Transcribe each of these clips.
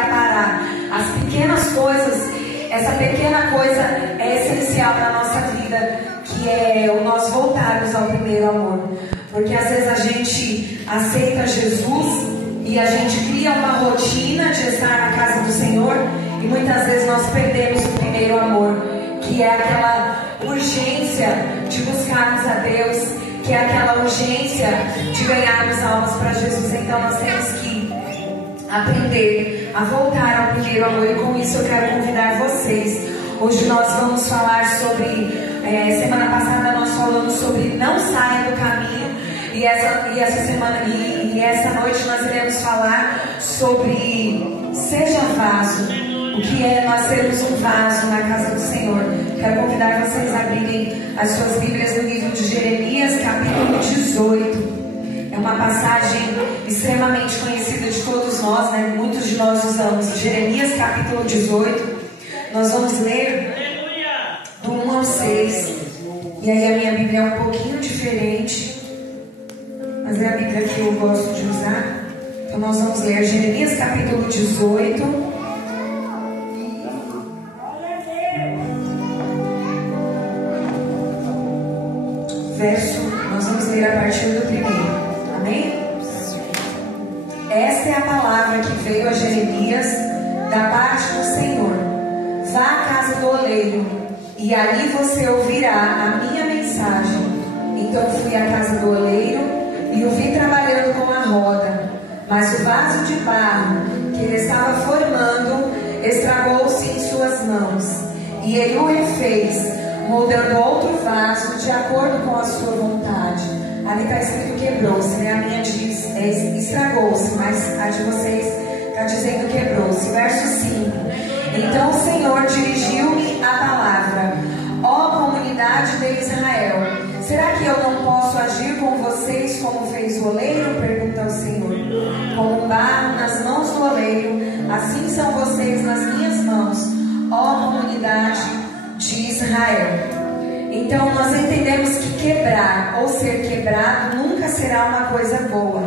parar. As pequenas coisas, essa pequena coisa é essencial para a nossa vida, que é o nós voltarmos ao primeiro amor. Porque às vezes a gente aceita Jesus e a gente cria uma rotina de estar na casa do Senhor, e muitas vezes nós perdemos o primeiro amor, que é aquela urgência de buscarmos a Deus, que é aquela urgência de ganharmos almas para Jesus. Então nós temos que aprender a voltar ao primeiro amor, e com isso eu quero convidar vocês. Hoje nós vamos falar sobre, semana passada nós falamos sobre não saia do caminho, e essa noite nós iremos falar sobre seja vaso. O que é nós sermos um vaso na casa do Senhor? Quero convidar vocês a abrirem as suas Bíblias no livro de Jeremias, capítulo 18. É uma passagem extremamente conhecida de todos nós, né? Muitos de nós usamos. Jeremias, capítulo 18. Nós vamos ler do 1 ao 6. E aí a minha Bíblia é um pouquinho diferente, mas é a Bíblia que eu gosto de usar. Então nós vamos ler Jeremias, capítulo 18. Nós vamos ler a partir do 1. Amém? Esta é a palavra que veio a Jeremias da parte do Senhor. Vá à casa do oleiro, e ali você ouvirá a minha mensagem. Então fui à casa do oleiro e o vi trabalhando com a roda, mas o vaso de barro que ele estava formando estragou-se em suas mãos, e ele o refez, moldando outro vaso de acordo com a sua vontade. Ali está escrito quebrou-se, né? A minha diz estragou-se, mas a de vocês está dizendo quebrou-se. Verso 5. Então o Senhor dirigiu-me a palavra: ó comunidade de Israel, será que eu não posso agir com vocês como fez o oleiro? Pergunta o Senhor. Como um barro nas mãos do oleiro, assim são vocês nas minhas mãos, ó comunidade de Israel. Então nós entendemos que quebrar ou ser quebrado nunca será uma coisa boa.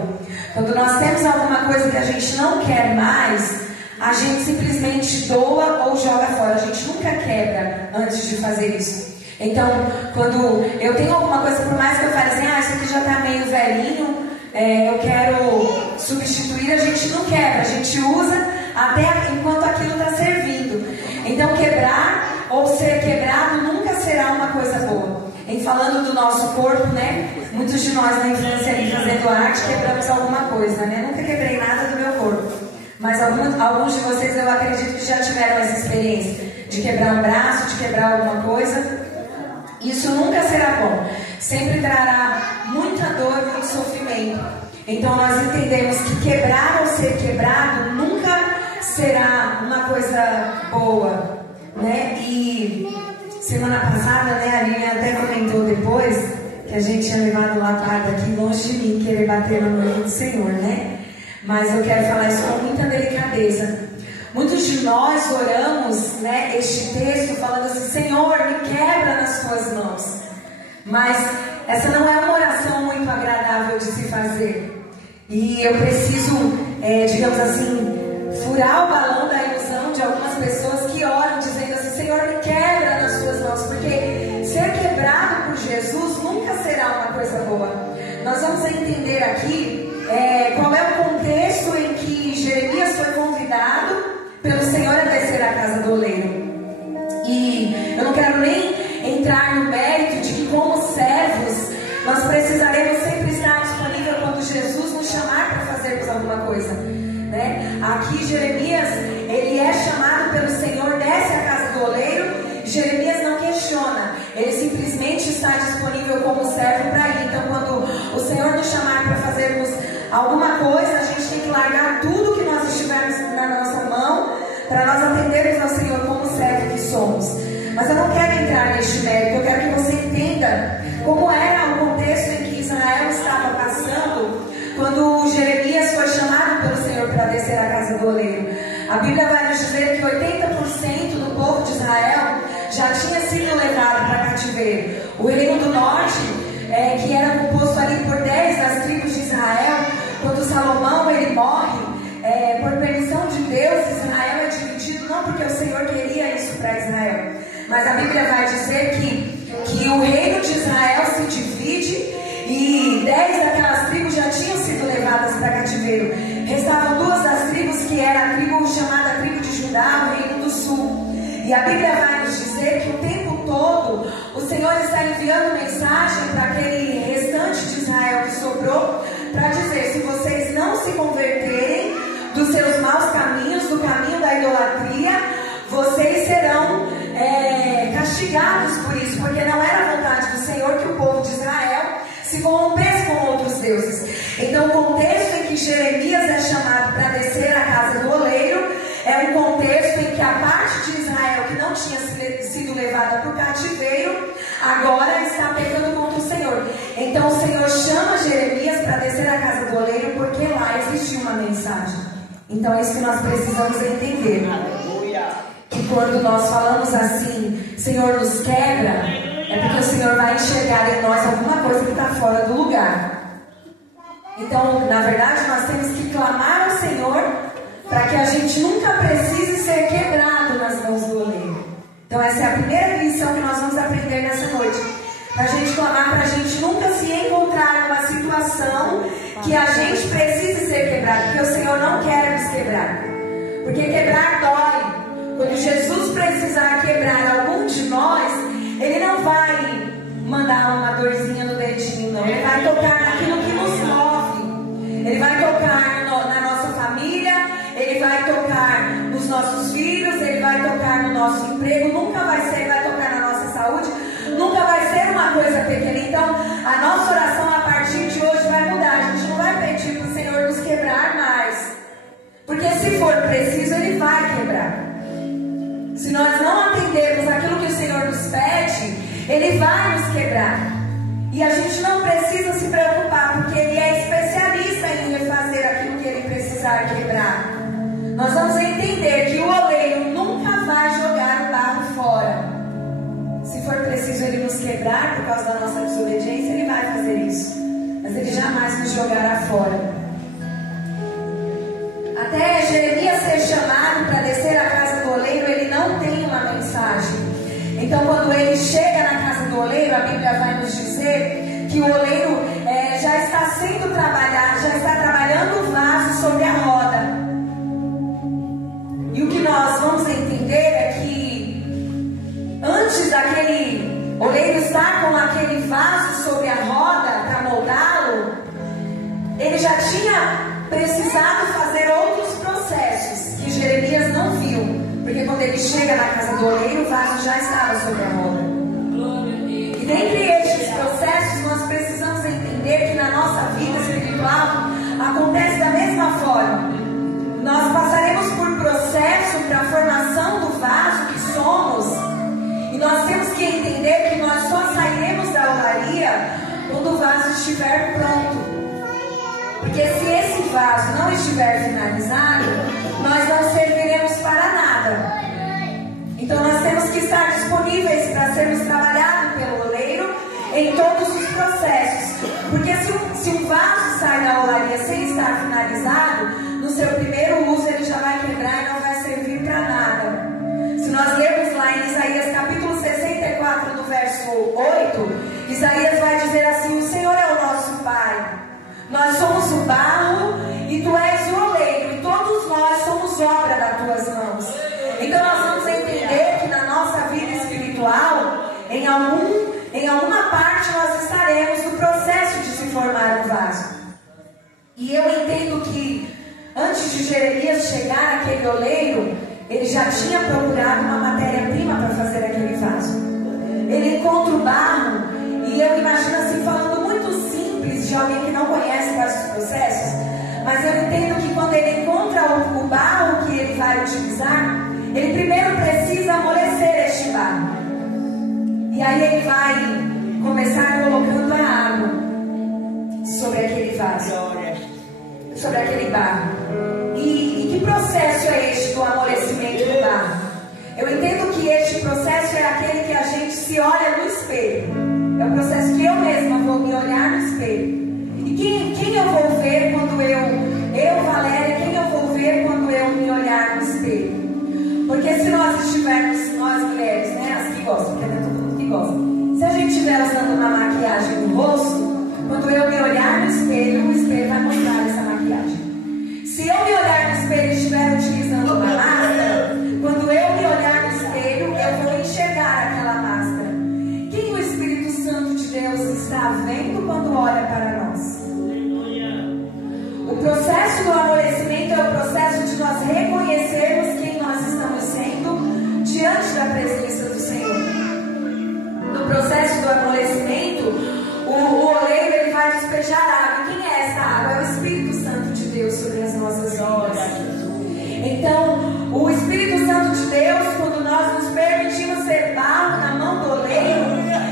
Quando nós temos alguma coisa que a gente não quer mais, a gente simplesmente doa ou joga fora. A gente nunca quebra antes de fazer isso. Então, quando eu tenho alguma coisa, por mais que eu fale assim, isso aqui já está meio velhinho, eu quero substituir, a gente não quebra, a gente usa até enquanto aquilo está servindo. Então quebrar ou ser quebrado nunca será uma coisa boa. Em falando do nosso corpo, né? Muitos de nós na infância ali fazendo arte quebramos alguma coisa, né? Nunca quebrei nada do meu corpo, mas alguns de vocês eu acredito que já tiveram essa experiência de quebrar um braço, de quebrar alguma coisa. Isso nunca será bom. Sempre trará muita dor, muito sofrimento. Então nós entendemos que quebrar ou ser quebrado nunca será uma coisa boa, né? E semana passada, né, a Lilian até comentou depois que a gente tinha levado lapada aqui longe de mim, querer bater no noivo do Senhor, né? Mas eu quero falar isso com muita delicadeza. Muitos de nós oramos, né, este texto falando assim: Senhor, me quebra nas tuas mãos. Mas essa não é uma oração muito agradável de se fazer. E eu preciso, digamos assim, furar o balão da ilusão de algumas pessoas que oram dizendo assim: Senhor, me quebra nas tuas mãos. Porque ser quebrado por Jesus nunca será uma coisa boa. Nós vamos entender aqui qual é o contexto em que Jeremias foi convidado pelo Senhor a descer à casa do oleiro. E eu não quero nem entrar no mérito de que, como servos, nós precisaremos sempre estar disponível quando Jesus nos chamar para fazermos alguma coisa, né? Aqui Jeremias, ele é chamado pelo Senhor, desce à casa do oleiro. Jeremias não questiona, ele simplesmente está disponível como servo para ir. Então, quando o Senhor nos chamar para fazermos alguma coisa, a gente tem que largar tudo que nós estivermos na nossa mão para nós atendermos ao Senhor como servo que somos. Mas eu não quero entrar neste mérito, eu quero que você entenda como era o contexto em que Israel estava passando quando Jeremias foi chamado pelo Senhor para descer à casa do oleiro. A Bíblia vai nos dizer que 80% do povo de Israel já tinha sido levado para cativeiro. O reino do norte, que era composto ali por 10 das tribos de Israel, quando Salomão ele morre, por permissão de Deus, Mas a Bíblia vai dizer que o reino de Israel se divide e 10 daquelas tribos já tinham sido levadas para cativeiro. Restavam 2 das tribos, que era a tribo chamada tribo de Judá, o reino do sul. E a Bíblia vai nos dizer que o tempo todo o Senhor está enviando mensagem para aquele restante de Israel que sobrou, para dizer: se vocês não se converterem dos seus maus caminhos, do caminho da idolatria, vocês serão castigados por isso, porque não era a vontade do Senhor que o povo de Israel se corrompesse com outros deuses. Então o contexto em que Jeremias é chamado para descer à casa do oleiro é um contexto em que a parte de Israel que não tinha sido levada para o cativeiro agora está pecando contra o Senhor. Então o Senhor chama Jeremias para descer à casa do oleiro, porque lá existia uma mensagem. Então é isso que nós precisamos entender. Que quando nós falamos assim, Senhor nos quebra, é porque o Senhor vai enxergar em nós alguma coisa que está fora do lugar. Então, na verdade, nós temos que clamar ao Senhor para que a gente nunca precise ser quebrado nas mãos do oleiro. Então essa é a primeira lição que nós vamos aprender nessa noite. Para a gente clamar, para a gente nunca se encontrar numa situação que a gente precise ser quebrado, porque o Senhor não quer nos quebrar. Porque quebrar dói. Quando Jesus precisar quebrar algum de nós, Ele não vai mandar uma dorzinha no dedinho, não. Ele vai tocar naquilo que nos move. Ele vai tocar na nossa família, Ele vai tocar nos nossos filhos, Ele vai tocar no nosso emprego. Nunca vai ser, Ele vai tocar na nossa saúde. Nunca vai ser uma coisa pequena. Então, a nossa oração a partir de hoje vai mudar. A gente não vai pedir para o Senhor nos quebrar mais, porque se for preciso, Ele vai quebrar. Se nós não atendermos aquilo que o Senhor nos pede, Ele vai nos quebrar. E a gente não precisa se preocupar, porque Ele é especialista em refazer aquilo que Ele precisar quebrar. Nós vamos entender que o oleiro nunca vai jogar o barro fora. Se for preciso Ele nos quebrar por causa da nossa desobediência, Ele vai fazer isso. Mas Ele jamais nos jogará fora. Até Jeremias ser chamado para descer à casa do oleiro, ele não tem uma mensagem. Então quando ele chega na casa do oleiro, a Bíblia vai nos dizer que o oleiro já está sendo trabalhado, já está trabalhando o vaso sobre a roda. E o que nós vamos entender é que antes daquele oleiro estar com aquele vaso sobre a roda para moldá-lo, ele já tinha precisado fazer outros processos que Jeremias não viu, porque quando ele chega na casa do oleiro, o vaso já estava sobre a roda. E dentre estes processos, nós precisamos entender que na nossa vida espiritual acontece da mesma forma. Nós passaremos por processo para a formação do vaso que somos, e nós temos que entender que nós só sairemos da olaria quando o vaso estiver pronto. Porque se esse vaso não estiver finalizado, nós não serviremos para nada. Então nós temos que estar disponíveis para sermos trabalhados pelo oleiro em todos os processos. Porque se um vaso sai da olaria sem estar finalizado, no seu primeiro uso ele já vai quebrar e não vai servir para nada. Se nós lermos lá em Isaías capítulo 64, no verso 8, Isaías vai dizer assim: o Senhor é o nosso Pai. Nós somos o barro e Tu és o oleiro, e todos nós somos obra das Tuas mãos. Então nós vamos entender que na nossa vida espiritual, em alguma parte nós estaremos no processo de se formar um vaso. E eu entendo que antes de Jeremias chegar naquele oleiro, ele já tinha procurado uma matéria-prima para fazer aquele vaso. Ele encontra o barro, e eu imagino assim, falando muito simples de alguém que não conhece quais os processos, mas eu entendo que quando ele encontra o barro que ele vai utilizar, ele primeiro precisa amolecer este barro. E aí ele vai começar colocando a água sobre aquele vaso, sobre aquele barro. E que processo é este do amolecimento do barro? Eu entendo que este processo é aquele que a gente se olha no espelho. É o processo que eu mesma vou me olhar no espelho. E quem eu vou ver quando eu Valéria, quem eu vou ver quando eu me olhar no espelho? Porque se nós estivermos, nós mulheres, né, as que gosta, porque não é todo mundo que gosta. Se a gente estiver usando uma maquiagem no rosto, quando eu me olhar no espelho, o espelho vai mostrar essa maquiagem. Se eu me olhar no espelho e estiver utilizando uma máscara, quando eu me olhar no espelho, eu vou enxergar aquela máscara. Quem o Espírito Santo de Deus está vendo quando olha para nós? O processo do amolecimento é o processo de nós reconhecermos quem nós estamos sendo diante da presença do Senhor. No processo do amolecimento, o oleiro ele vai despejar água. Quem é essa água? É o Espírito Santo de Deus sobre as nossas vidas. Então, o Espírito Santo de Deus, quando nós nos permitimos ser barro na mão do oleiro,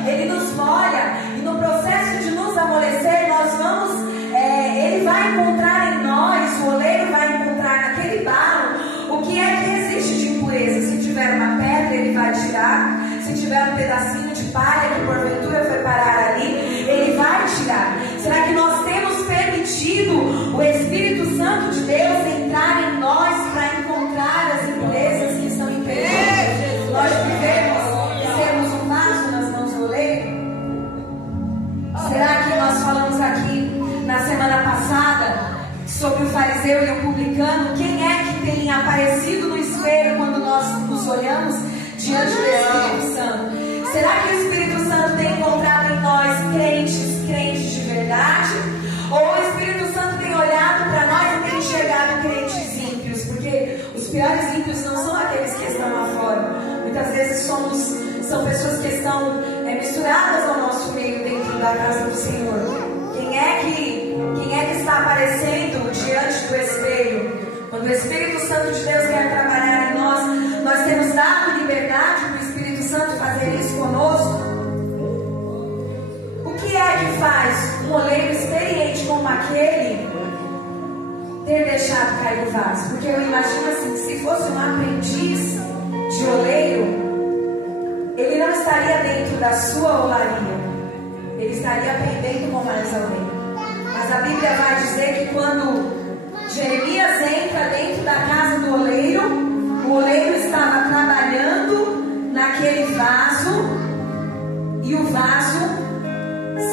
ele nos molha, e no processo de nos amolecer, nós vamos, ele vai encontrar em nós, o oleiro vai encontrar naquele barro o que é que existe de impureza. Se tiver uma pedra, ele vai tirar. Se tiver um pedacinho de palha que porventura foi parar ali, ele vai tirar. Será que nós temos permitido o Espírito Santo de Deus entrar em nós para encontrar as impurezas que estão impedindo nós vivemos, sermos um vaso nas mãos do oleiro? Será que nós falamos aqui na semana passada sobre o fariseu e o publicano? Quem é que tem aparecido no espelho quando nós nos olhamos diante do Espírito Santo? Será que o Espírito Santo tem encontrado em nós crentes de verdade? Ou o Espírito Santo tem olhado para nós e tem enxergado crentes ímpios? Porque os piores ímpios não são aqueles que estão lá fora. Muitas vezes são pessoas que estão misturadas ao nosso meio dentro da casa do Senhor. Quem é que está aparecendo diante do espelho? Quando o Espírito Santo de Deus quer trabalhar em nós, nós temos dado liberdade para o Espírito Santo fazer isso conosco. O que é que faz um oleiro experiente como aquele ter deixado cair o vaso? Porque eu imagino assim, se fosse um aprendiz de oleiro, ele não estaria dentro da sua olaria, ele estaria aprendendo com mais alguém. Mas a Bíblia vai dizer que quando Jeremias entra dentro da casa do oleiro, o oleiro estava trabalhando naquele vaso e o vaso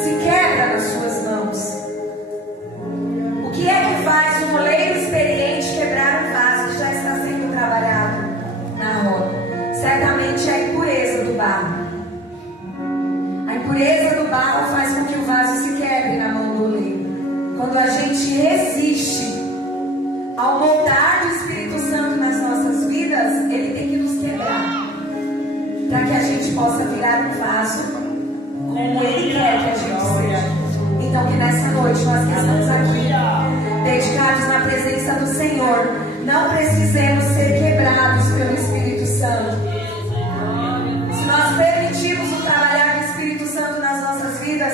se quebra nas suas mãos. O que é que faz um oleiro experiente quebrar um vaso que já está sendo trabalhado na roda? Certamente é a impureza do barro. A impureza do barro faz com que o vaso se quebre na mão do oleiro. Quando a gente resiste ao moldar do Espírito Santo nas nossas vidas, ele tem que nos quebrar, para que a gente possa virar um vaso como ele quer que a gente seja. Então que nessa noite nós que estamos aqui, dedicados na presença do Senhor, não precisemos ser quebrados pelo Espírito Santo. Se nós permitirmos o trabalhar do Espírito Santo nas nossas vidas,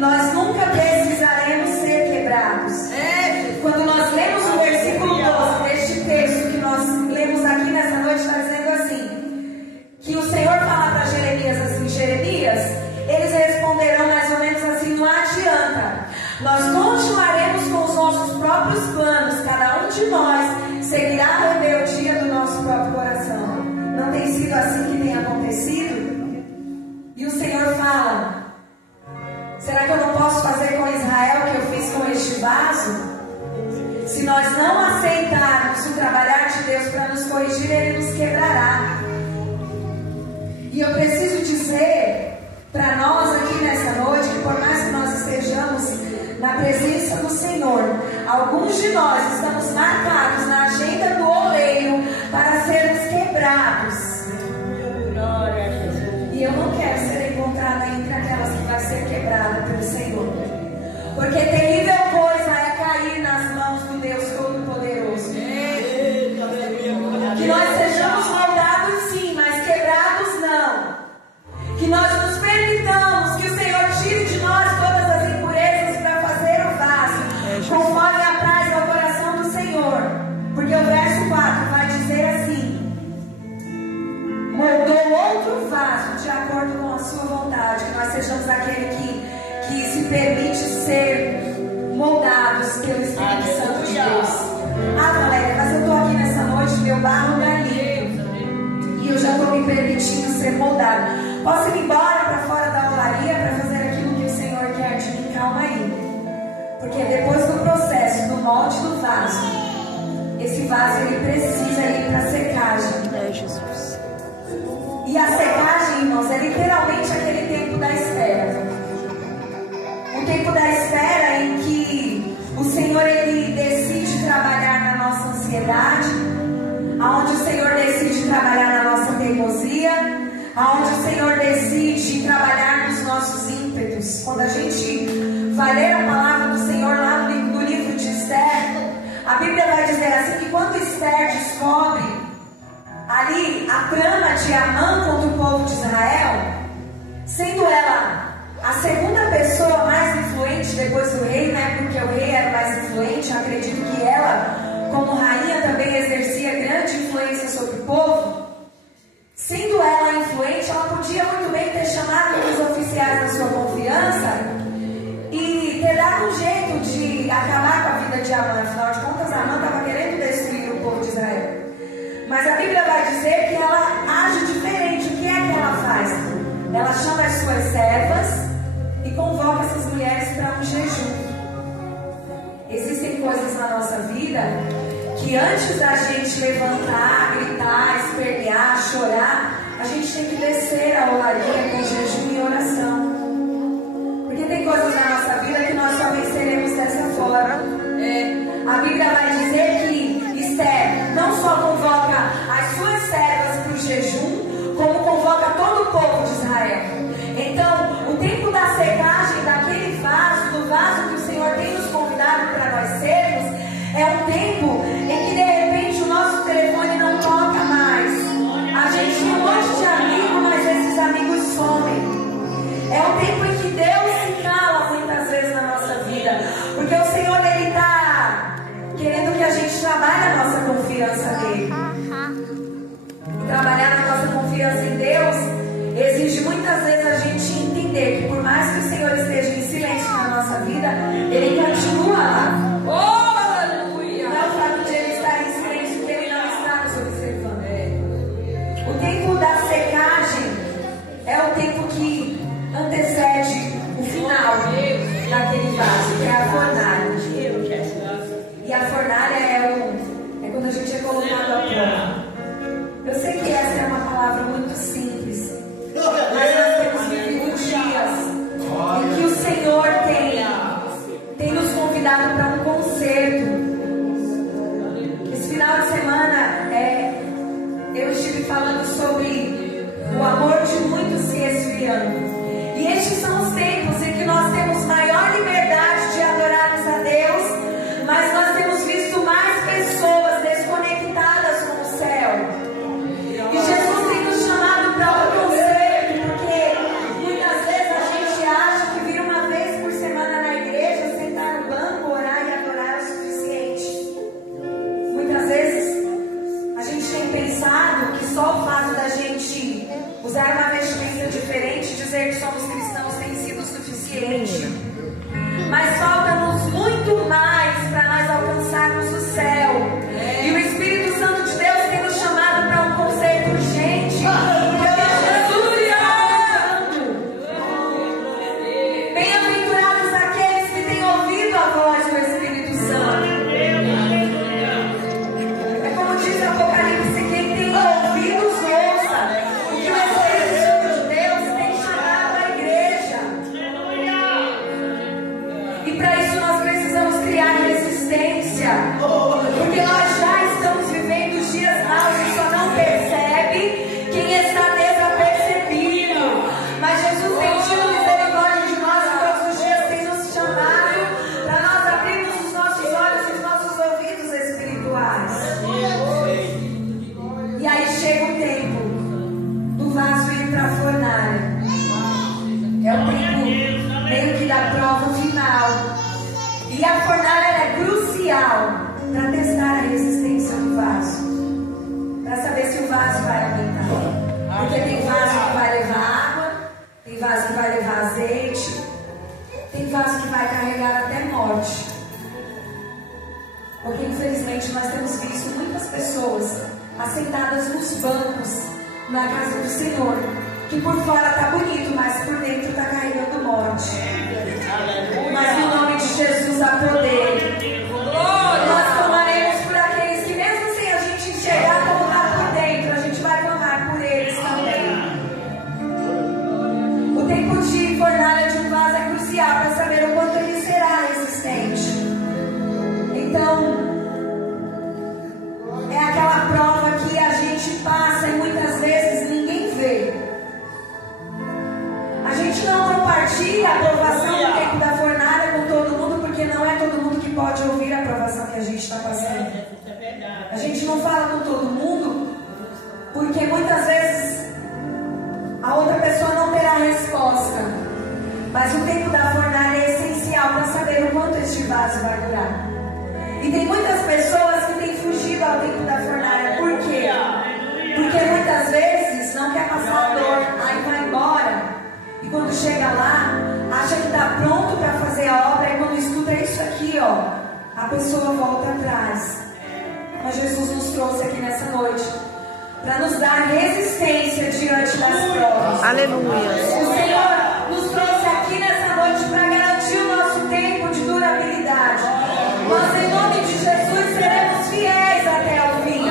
nós nunca precisaremos ser quebrados. Quando nós lemos o versículo 12 deste texto que nós lemos aqui nessa noite, está dizendo assim, que o Senhor fala para Jeremias assim: Jeremias, eles responderão mais ou menos assim: não adianta, nós continuaremos com os nossos próprios planos, cada um de nós seguirá a rebeldia do nosso próprio coração. Não tem sido assim que tem acontecido? E o Senhor fala: será que eu não posso fazer com Israel o que eu fiz com este vaso? Se nós não aceitarmos o trabalhar de Deus para nos corrigir, Ele nos quebrará. E eu preciso dizer para nós aqui nessa noite, que por mais que nós estejamos na presença do Senhor, alguns de nós estamos marcados na agenda do oleiro para sermos quebrados. E eu não quero ser encontrada entre aquelas que vai ser quebrada pelo Senhor, porque terrível coisa é cair nas mãos do Deus Todo-Poderoso. Que nós sejamos moldados sim, mas quebrados não. Que nós nos permitamos que o Senhor tire de nós todas as impurezas para fazer o vaso conforme apraz ao coração do Senhor. Porque o verso 4 vai dizer assim: moldou outro vaso de acordo com a sua vontade. Que nós sejamos aquele que se permite ser moldados pelo Espírito Santo de Deus. Ah, Valéria, mas eu estou aqui nessa noite, meu barro não é limpo, e eu já estou me permitindo ser moldado. Posso ir embora para fora da olaria para fazer aquilo que o Senhor quer de mim? Calma aí. Porque depois do processo, do molde do vaso, esse vaso ele precisa ir para secagem. Jesus. E a secagem, irmãos, é literalmente aquele tempo da espera. O tempo da espera em que o Senhor ele decide trabalhar na nossa ansiedade, aonde o Senhor decide trabalhar na nossa teimosia, aonde o Senhor decide trabalhar nos nossos ímpetos. Quando a gente vai ler a palavra do Senhor lá no livro de Esther, a Bíblia vai dizer assim que quando Esther descobre ali a trama de Amã contra o povo de Israel, sendo ela a segunda pessoa mais influente depois do rei, né? Porque o rei era mais influente, eu acredito que ela, como rainha, também exercia grande influência sobre o povo. Sendo ela influente, ela podia muito bem ter chamado os oficiais da sua confiança e ter dado um jeito de acabar com a vida de Amã. Afinal de contas, Amã estava querendo destruir o povo de Israel. Mas a Bíblia vai dizer que ela age diferente. O que é que ela faz? Ela chama as suas servas e convoca essas mulheres para um jejum. Existem coisas na nossa vida que antes da gente levantar, gritar, espernear, chorar, a gente tem que descer a olaria com jejum e oração. Porque tem coisas na nossa vida que nós só venceremos dessa forma. A Bíblia vai dizer que Esther não só convoca as suas servas para o jejum, como convoca todo o povo de Israel. Então, o tempo da secagem daquele vaso, do vaso que o Senhor tem nos convidado para nós sermos, é um tempo em que de repente o nosso telefone não toca mais. A gente tem um monte de amigos, mas esses amigos somem. É um tempo em que Deus se cala muitas vezes na nossa vida, porque o Senhor ele está querendo que a gente trabalhe a nossa confiança nele. E trabalhar a nossa confiança em Deus exige muitas vezes a gente entender que por mais que o Senhor esteja em silêncio na nossa vida, Ele continua lá. Oh, aleluia! Não é o fato de Ele estar em silêncio que Ele não está nos observando. O tempo da secagem é o tempo que antecede o final daquele vaso, que é a fornalha. E a fornalha é quando a gente é colocado à prova. Eu sei que essa é uma palavra muito simples, mas nós temos vivido dias em que o Senhor tem nos convidado para um concerto. Esse final de semana eu estive falando sobre o amor de muitos se esfriando. E estes são os tempos em que nós temos maior liberdade de adorarmos a Deus, mas nós temos visto mais pessoas desconectadas com o céu. E Jesus tem nos chamado para um concerto, porque muitas vezes a gente acha que vir uma vez por semana na igreja, sentar no banco, orar e adorar é o suficiente. Muitas vezes a gente tem pensado que só o fato da gente usar uma vestimenta diferente, dizer que somos cristãos, tem sido suficiente. Mas falta-nos muito mais para nós alcançarmos o céu. E o Espírito Santo de Deus tem nos chamado para um concerto urgente. Porque Jesus está voltando. Bem-aventurados aqueles que têm ouvido a voz do Espírito Santo. É como diz Apocalipse, quem tem ouvidos ouça o que o Espírito Santo de Deus tem chamado a igreja. E para isso nós precisamos criar resistência, porque nós já estamos vivendo dias maus e só não percebe quem está desapercebido. Mas Jesus tem tido misericórdia de nós e todos os dias tem nos chamado para nós abrirmos os nossos olhos e os nossos ouvidos espirituais. E aí chega o tempo do vaso ir para a fornalha. É o tempo meio que da prova final. E a fornalha é crucial para testar a resistência do vaso, para saber se o vaso vai aguentar. Porque tem vaso que vai levar água, tem vaso que vai levar azeite, tem vaso que vai carregar até morte. Porque infelizmente nós temos visto muitas pessoas assentadas nos bancos na casa do Senhor, que por fora está bonito, mas por dentro está carregando morte. Mas no nome de Jesus há poder. Nós clamaremos por aqueles que, mesmo sem a gente enxergar como está por dentro, a gente vai clamar por eles também. O tempo de fornalha de um vaso é crucial para saber o quanto ele será resistente. Então, é aquela prova que a gente passa e muitas vezes ninguém vê. A gente não compartilha a aprovação do tempo da fornalha com todo mundo, porque não é todo mundo que pode ouvir a aprovação que a gente está passando. A gente não fala com todo mundo, porque muitas vezes a outra pessoa não terá resposta. Mas o tempo da fornalha é essencial para saber o quanto este vaso vai durar. E tem muitas pessoas que têm fugido ao tempo da fornalha. Por quê? Porque muitas vezes não quer passar dor, aí vai embora. E quando chega lá, acha que está pronto para fazer a obra. E quando escuta isso aqui, ó, a pessoa volta atrás. Mas Jesus nos trouxe aqui nessa noite para nos dar resistência diante das provas. Aleluia. O Senhor nos trouxe aqui nessa noite para garantir o nosso tempo de durabilidade. Nós, em nome de Jesus, seremos fiéis até o fim. Se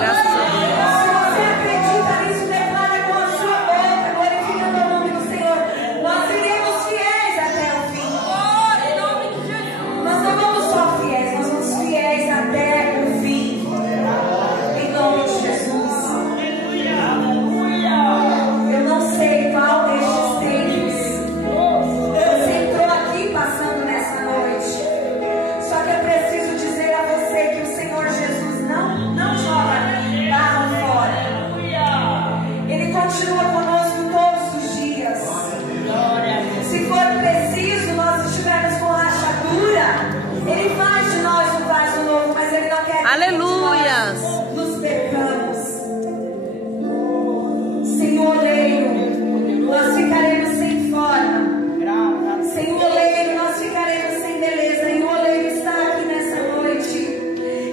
você acredita nisso, declara com a sua boca, glorificando o nome do Senhor. Nós seremos fiéis até o fim. Em nome de Jesus. Nós não vamos só fiéis, nós vamos fiéis até o fim. Em nome de Jesus. Eu não sei qual destes tempos você entrou aqui passando nessa noite. Só que eu preciso dizer a você que o Senhor Jesus não joga barro fora. Ele continua conosco todos os dias. Se for preciso, nós estivermos com rachadura, Ele faz de nós um vaso novo, mas Ele não quer que Aleluias. nós nos percamos. Sem o oleiro, nós ficaremos sem forma. Sem o oleiro, nós ficaremos sem beleza. E o oleiro está aqui nessa noite.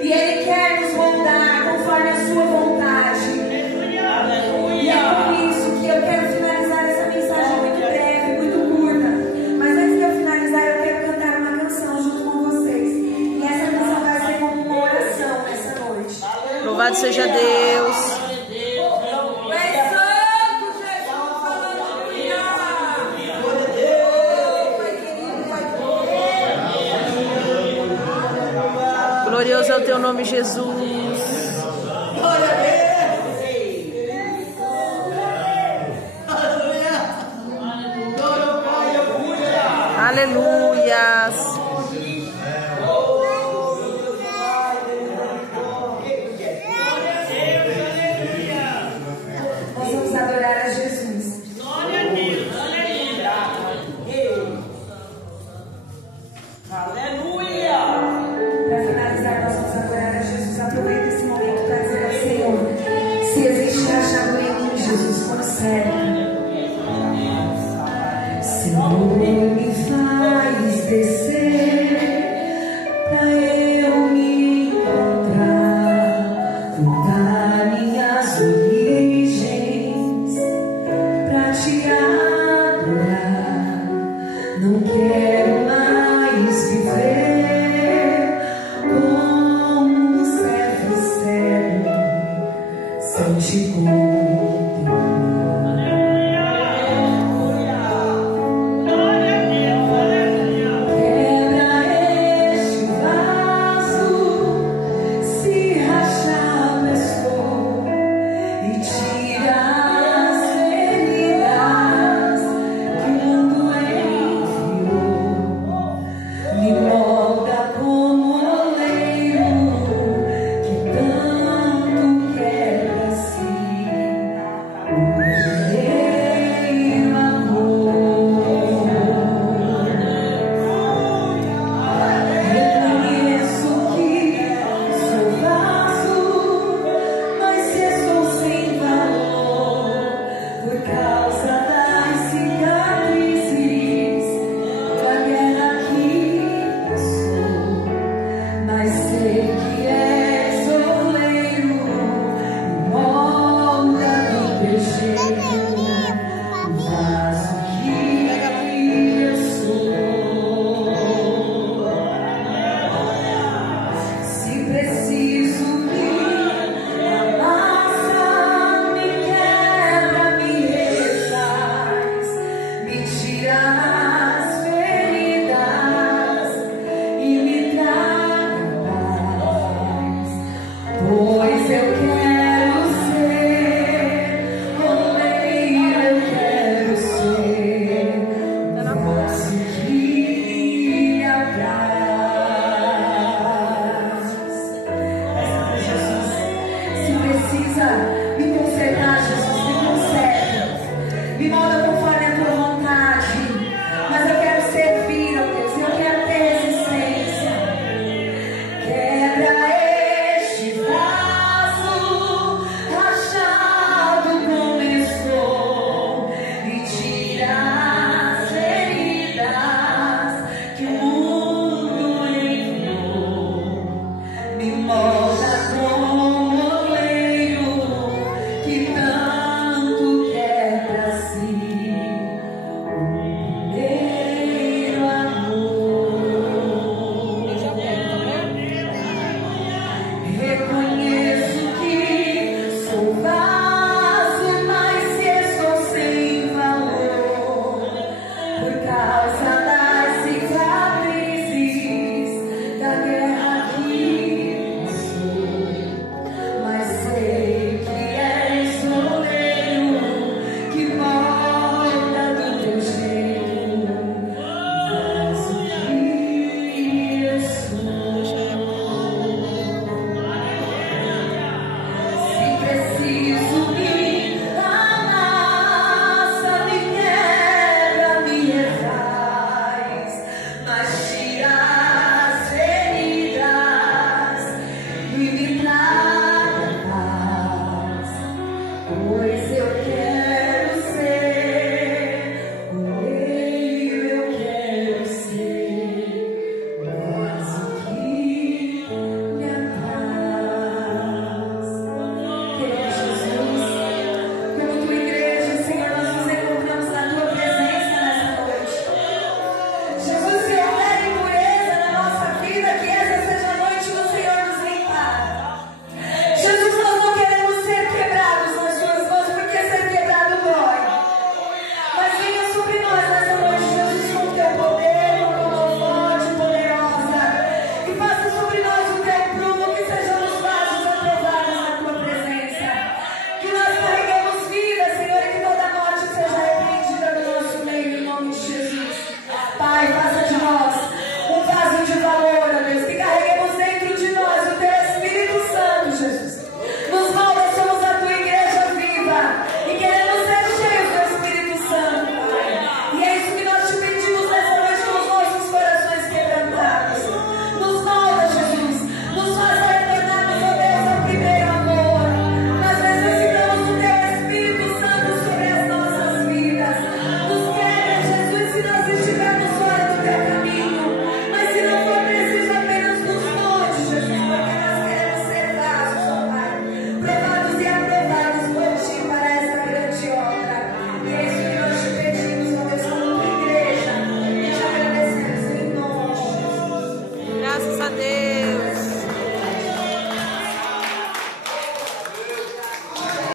E Ele quer nos moldar conforme a sua vontade. E é por isso que eu quero finalizar essa mensagem muito breve, muito curta. Mas antes de eu finalizar, eu quero cantar uma canção junto com vocês. E essa canção vai ser como uma oração nessa noite. Louvado seja Deus. Glorioso é o teu nome, Jesus. Aleluias. Nós vamos adorar a Jesus. Para finalizar, nós vamos adorar a Jesus. Aproveita esse momento para dizer ao Senhor: se existe achado em mim, Jesus, conserva. Senhor, me faz descer para eu me encontrar, voltar minhas origens para te adorar. Não quero mais viver como um servo cego, sem te conhecer.